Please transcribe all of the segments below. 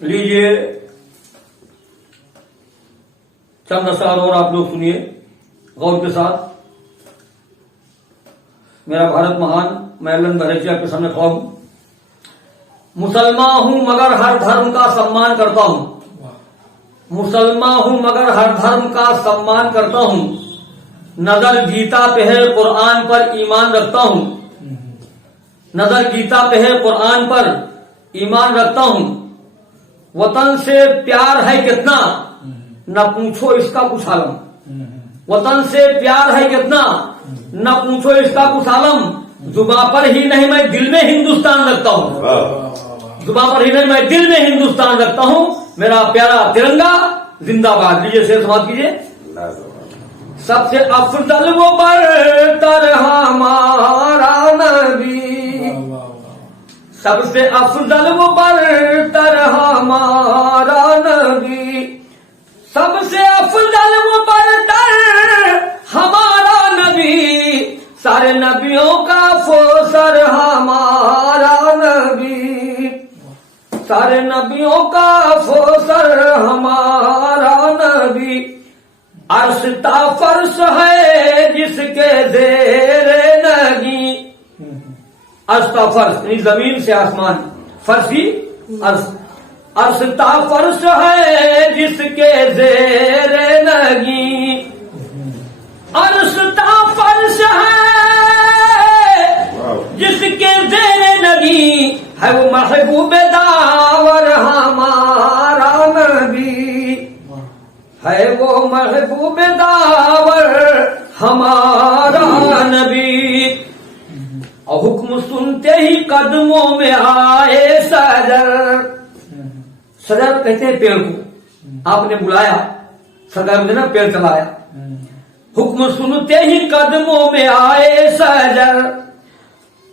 لیجیے چند اشعار اور آپ لوگ سنیے غور کے ساتھ. میرا بھارت مہان، میں ایلن بہرچی آپ کے سامنے کھڑا ہوں. مسلمان ہوں مگر ہر دھرم کا سمان کرتا ہوں. مسلمان ہوں مگر ہر دھرم کا سمان کرتا ہوں. نظر گیتا پہ ہے قرآن پر ایمان رکھتا ہوں. نظر گیتا پہ ہے قرآن پر ایمان رکھتا ہوں. وطن سے پیار ہے کتنا نہ پوچھو اس کا کچھ عالم. وطن سے پیار ہے کتنا نہ پوچھو اس کا کچھ عالم. زباں پر ہی نہیں میں دل میں ہندوستان رکھتا ہوں. زباں پر ہی نہیں میں دل میں ہندوستان رکھتا ہوں. میرا پیارا ترنگا زندہ باد. لیجیے شعر سماعت کیجیے. سب سے افضل وہ برتر ہمارا نبی. سب سے افضل وہ برتر ہمارا نبی. سب سے افضل وہ برتر ہمارا نبی. سارے نبیوں کا فوسر ہمارا نبی. سارے نبیوں کا فوسر ہمارا نبی. عرش تا فرش ہے جس کے زیر نگی. عرش تا فرش یعنی زمین سے آسمان، فرش ہی عرش. عرش تا فرش ہے جس کے زیر نگی. عرش تا فرش ہے جس کے زیر نگی. ہے وہ محبوب داور ہمارا نبی. ہے وہ محبوب داور ہمارا نبی. اور حکم سنتے ہی قدموں میں آئے سجر. سجر کہتے ہیں پیڑ کو. آپ نے بلایا، سرکار نے نا پیڑ چلایا. حکم سنتے ہی قدموں میں آئے سجر.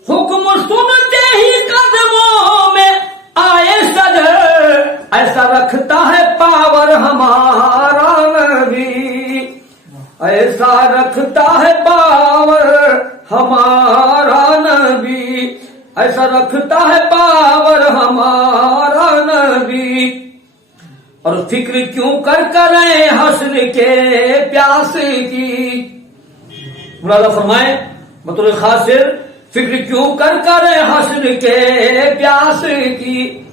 حکم سنتے ہی قدموں میں آئے سجر. ایسا رکھتا ہے پاور ہمارا نبی. ایسا رکھتا ہے پاور ہمارا نبی. ایسا رکھتا ہے پاور ہمارا نبی. اور فکر کیوں کریں حشر کے پیاس کی. مولانا فرمائے بطور خاص شعر، فکر کیوں کریں حشر کے پیاس کی.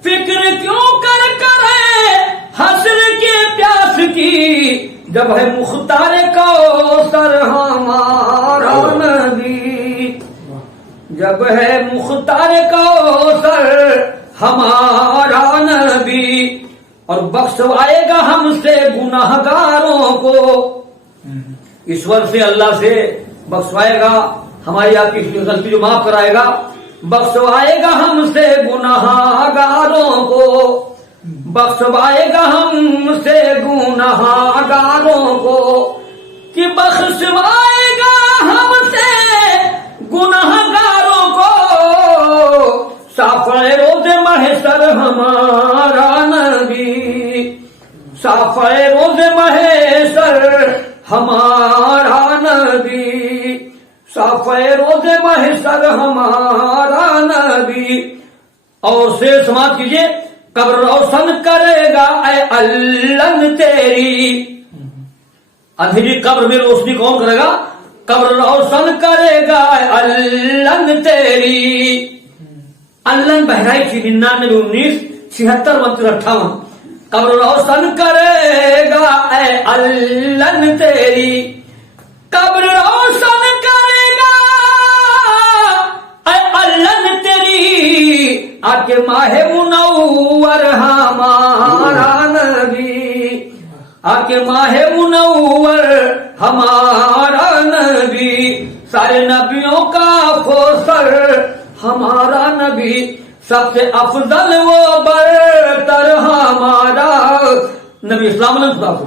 فکر کیوں کریں حشر کے پیاس کی. جب ہے مختار کوثر ہمارا نبی. جب ہے مختار کوثر ہمارا نبی. اور بخشوائے گا ہم سے گناہگاروں کو. ایشور سے، اللہ سے بخشوائے گا ہماری آپ کی غلطی جو معاف کرائے گا. بخشوائے گا ہم سے گناہگاروں کو. بخشوائے گا ہم سے گناہگاروں کو. کہ بخشوائے گا ہم سے گناہگاروں کو. صافِ روز محشر ہمارا نبی. صافِ روز محشر ہمارا نبی. صافِ روز محشر ہمارا نبی. اور سے سماعت کیجیے. قبر روشن کرے گا اے اللہ تیری. اندھیری قبر میں روشنی کون کرے گا؟ قبر روشن کرے گا اے اللہ تیری. اللہ بہرائچ 99 76 29 قبر روشن کرے گا اے اللہ تیری. قبر روشن کرے گا اے اللہ تیری. آکے ماہ منور ہمارا نبی. آکے ماہ منور ہمارا نبی. سارے نبیوں کا فوسر ہمارا نبی. سب سے افضل وہ برتر ہمارا نبی. اسلام علیکم.